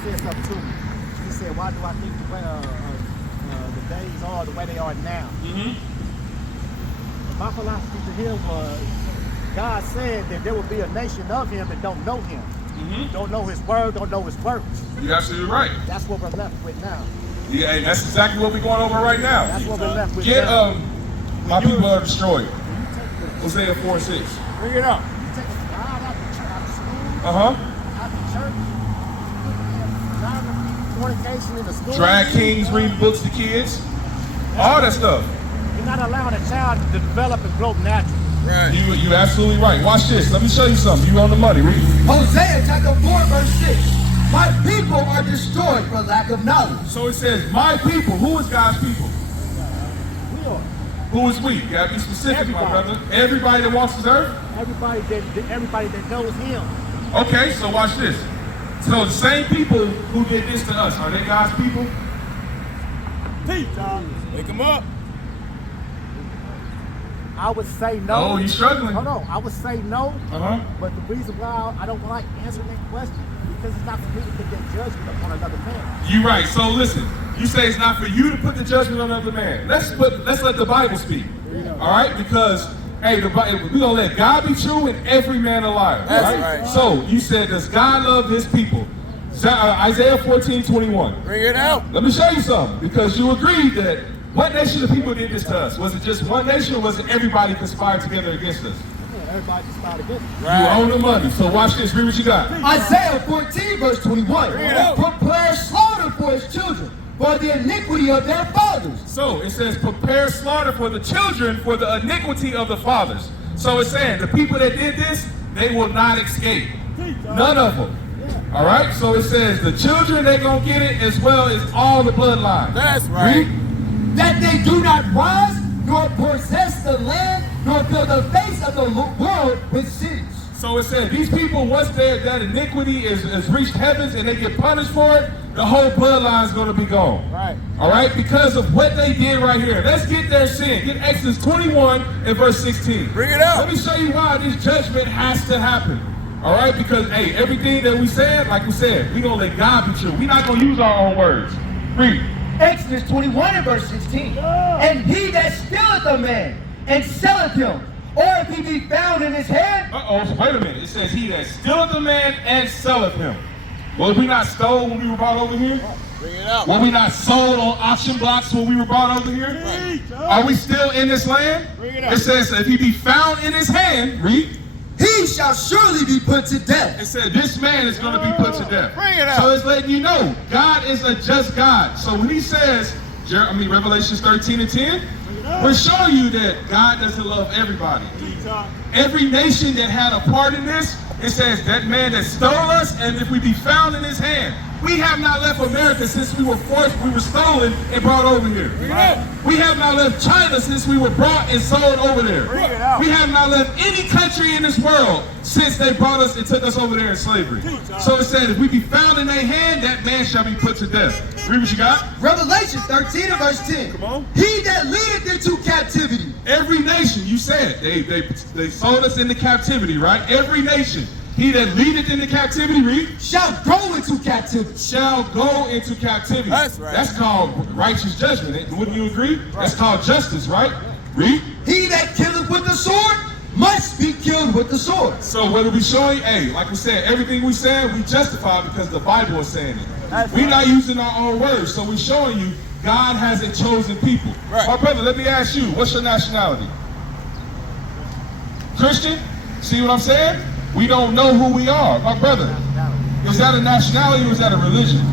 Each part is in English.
said something to me. He said, why do I think the way the days are the way they are now? My philosophy to him was, God said that there will be a nation of him that don't know him. Don't know his word, don't know his works. You're absolutely right. That's what we're left with now. Yeah, and that's exactly what we're going over right now. That's what we're left with Get, now. my people are destroyed. Hosea 4:6. Bring it up. You take a child out of school, out of church, fornication in the school. Drag kings read books to kids. All that stuff. You're not allowing a child to develop and grow naturally. Right. You're absolutely right. Watch this. Let me show you something. You on the money. Read. Hosea chapter 4 verse 6. My people are destroyed for lack of knowledge. So it says, my people. Who is God's people? We are. Who is we? You gotta be specific, Everybody. my brother. Everybody that walks this earth? Everybody that knows him. Okay, so watch this. So the same people who did this to us, are they God's people? Teach, John. Wake them up. I would say no. Oh, you struggling? Hold on. I would say no. But the reason why I don't like answering that question because it's not for me to put that judgment upon another man. You're right. So listen, you say it's not for you to put the judgment on another man. Let's let the Bible speak. All right? Because hey, we're gonna let God be true and every man a liar. That's right. So you said, does God love his people? Isaiah 14:21. Bring it out. Let me show you something, because you agreed that what nation of people did this to us? Was it just one nation, or was it everybody conspired together against us? Yeah, everybody conspired against us. You own the money. So watch this. Read what you got. Isaiah 14 verse 21. Prepare slaughter for his children, for the iniquity of their fathers. So it says, prepare slaughter for the children for the iniquity of the fathers. So it's saying the people that did this, they will not escape. None of them. All right? So it says the children, they're going to get it, as well as all the bloodline. That's right. Read. That they do not rise, nor possess the land, nor fill the face of the world with cities. So it said these people, once that iniquity is reached heavens and they get punished for it, the whole bloodline is going to be gone. Right. All right? Because of what they did right here. Let's get their sin. Get Exodus 21 and verse 16. Bring it out. Let me show you why this judgment has to happen. All right? Because, hey, everything that we said, like we said, we're going to let God be true. We're not going to use our own words. Read. Exodus 21 and verse 16. And he that stealeth a man and selleth him, or if he be found in his hand. So wait a minute. It says he that stealeth a man and selleth him. Was we not stole when we were brought over here? Bring it out. Were we not sold on auction blocks when we were brought over here? Are we still in this land? It says if he be found in his hand, read. He shall surely be put to death. It said this man is going to be put to death. Bring it out. So it's letting you know God is a just God. So when he says, Revelations 13 and 10, we're showing you that God doesn't love everybody. Every nation that had a part in this, it says that man that stole us, and if we be found in his hand. We have not left America since we were stolen and brought over here. We have not left China since we were brought and sold over there. We have not left any country in this world since they brought us and took us over there in slavery. So it said, if we be found in their hand, that man shall be put to death. Read what you got. Revelation 13 and verse 10. Come on. He that leadeth into captivity. Every nation, you said, they sold us into captivity, right? Every nation. He that leadeth into captivity, read. Shall go into captivity. Shall go into captivity. That's right. That's called righteous judgment. Wouldn't you agree? Right. That's called justice, right? Read. He that killeth with the sword must be killed with the sword. So what are we showing? Hey, like we said, everything we said, we justify because the Bible is saying it. We're not using our own words, so we're showing you God has a chosen people. Right. My brother, let me ask you, what's your nationality? Christian? See what I'm saying? We don't know who we are. My brother, is that a nationality or is that a religion?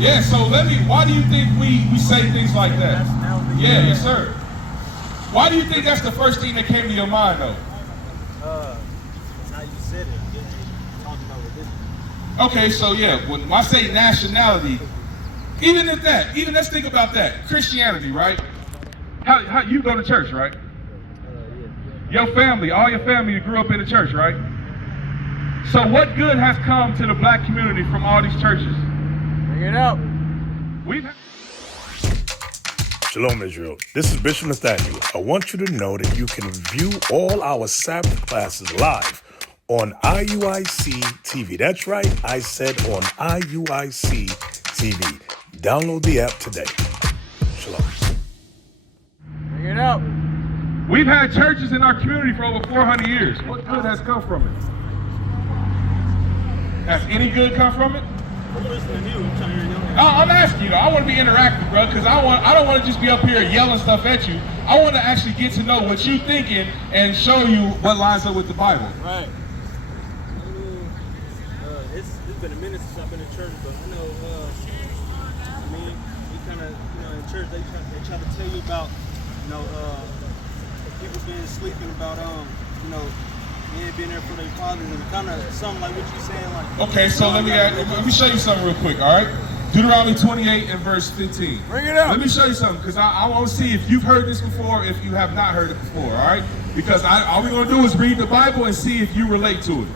Yeah, so why do you think we say things like that? Yeah, yes sir. Why do you think that's the first thing that came to your mind though? That's how you said it. Talking about religion. Okay, so yeah, when I say nationality, even let's think about that. Christianity, right? How you go to church, right? Your family, all your family grew up in the church, right? So what good has come to the black community from all these churches? Bring it out. Shalom, Israel. This is Bishop Nathaniel. I want you to know that you can view all our Sabbath classes live on IUIC TV. That's right, I said on IUIC TV. Download the app today. Shalom. Bring it out. We've had churches in our community for over 400 years. What good has come from it? Has any good come from it? I'm listening to you. I'm trying to hear you. I'm asking you. I want to be interactive, bro, because I don't want to just be up here yelling stuff at you. I want to actually get to know what you're thinking and show you what lines up with the Bible. Right. I mean, it's been a minute since I've been in church, but I know, we kind of, in church they try to tell you about, people being sleeping, about, men being there for their fathers, and kind of something like what you're saying, like. Okay, so let me show you something real quick, all right? Deuteronomy 28 and verse 15. Bring it out. Let me show you something, because I want to see if you've heard this before, if you have not heard it before, all right? Because all we're going to do is read the Bible and see if you relate to it.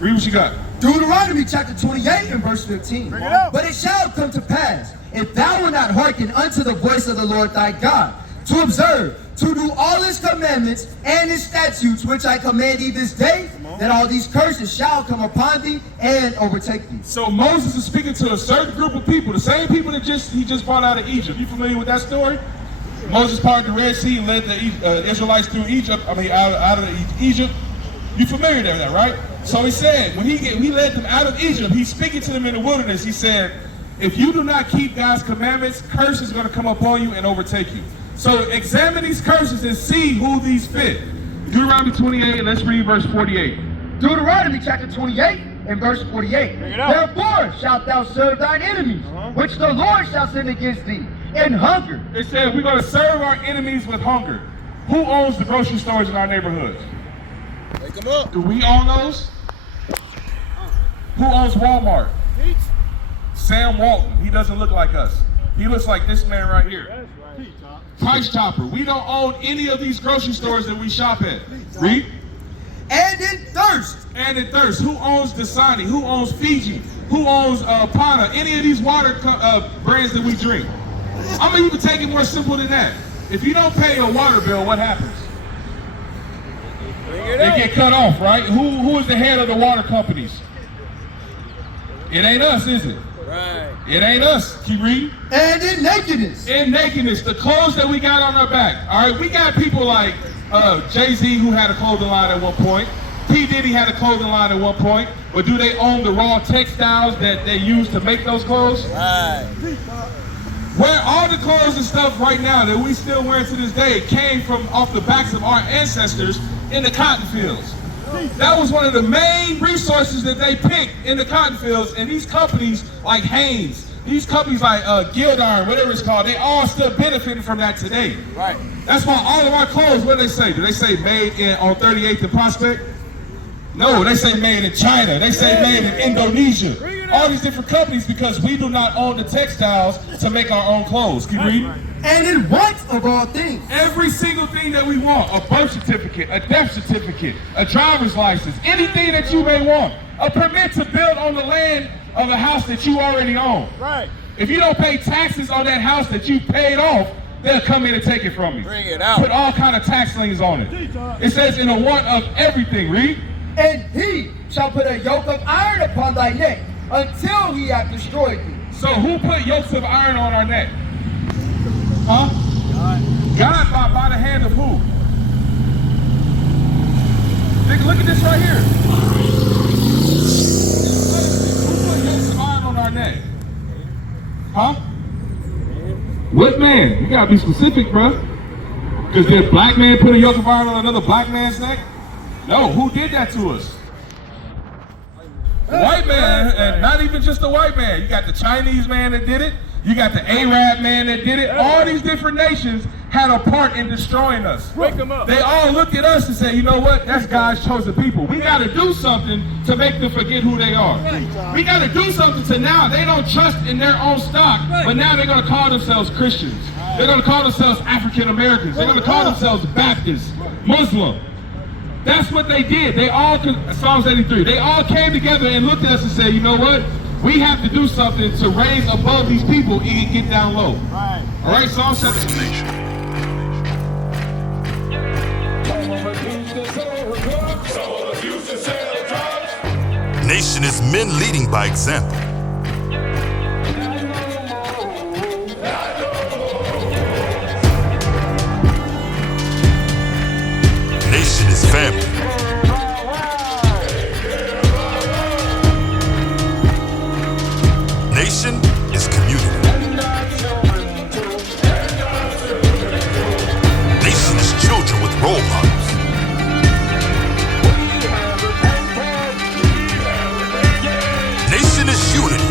Read what you got. Deuteronomy chapter 28 and verse 15. Bring it out. But it shall come to pass, if thou wilt not hearken unto the voice of the Lord thy God, to observe, to do all his commandments and his statutes, which I command thee this day, that all these curses shall come upon thee and overtake thee. So Moses is speaking to a certain group of people, the same people that he just brought out of Egypt. You familiar with that story? Moses parted the Red Sea and led the Israelites through Egypt. Out of Egypt. You familiar with that, right? So he said, when he led them out of Egypt, he's speaking to them in the wilderness. He said, if you do not keep God's commandments, curses are going to come upon you and overtake you. So examine these curses and see who these fit. Deuteronomy 28, let's read verse 48. Deuteronomy chapter 28 and verse 48. Therefore shalt thou serve thine enemies, which the Lord shall send against thee, in hunger. It said we're going to serve our enemies with hunger. Who owns the grocery stores in our neighborhoods? Wake them up. Do we own those? Who owns Walmart? Sam Walton. He doesn't look like us. He looks like this man right here. Price Chopper. We don't own any of these grocery stores that we shop at. Read. And in thirst. And in thirst. Who owns Dasani? Who owns Fiji? Who owns Pana? Any of these water brands that we drink? I'm going to even take it more simple than that. If you don't pay your water bill, what happens? They get cut off, right? Who is the head of the water companies? It ain't us, is it? Right. It ain't us. Keep reading. And in nakedness. In nakedness, the clothes that we got on our back. All right, we got people like Jay-Z, who had a clothing line at one point. P. Diddy had a clothing line at one point. But do they own the raw textiles that they use to make those clothes? Right. Where all the clothes and stuff right now that we still wear to this day came from off the backs of our ancestors in the cotton fields. That was one of the main resources that they picked in the cotton fields, and these companies like Hanes, these companies like Gildarn, whatever it's called, they all still benefiting from that today. Right. That's why all of our clothes, what do they say? Do they say made on 38th and Prospect? No, they say made in China. They say made in Indonesia. All these different companies, because we do not own the textiles to make our own clothes. Keep reading. And in want of all things. Every single thing that we want, a birth certificate, a death certificate, a driver's license, anything that you may want, a permit to build on the land of a house that you already own. Right. If you don't pay taxes on that house that you paid off, they'll come in and take it from you. Bring it out. Put all kind of tax liens on it. It says in a want of everything. Read. And he shall put a yoke of iron upon thy neck, until he hath destroyed thee. So who put yokes of iron on our neck? Huh? God by the hand of who? Look at this right here. Who put yokes of iron on our neck? Huh? What man? You gotta be specific, bro. Because did a black man put a yoke of iron on another black man's neck? No, who did that to us? The white man, and not even just the white man. You got the Chinese man that did it. You got the Arab man that did it. All these different nations had a part in destroying us. Wake them up. They all looked at us and said, you know what? That's God's chosen people. We got to do something to make them forget who they are. We got to do something to now. They don't trust in their own stock, but now they're going to call themselves Christians. They're going to call themselves African Americans. They're going to call themselves Baptists, Muslim. That's what they did. They all, Psalms 83, they all came together and looked at us and said, you know what? We have to do something to raise above these people and get down low. Right. All right, Psalm 7. Some of us used to Nation is men leading by example. Nation is family. Nation is community. Nation is children with role models. Nation is unity.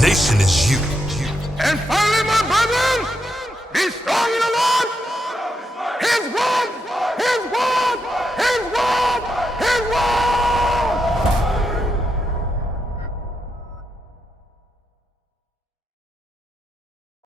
Nation is you. And finally, my brethren, be strong in the Lord. His word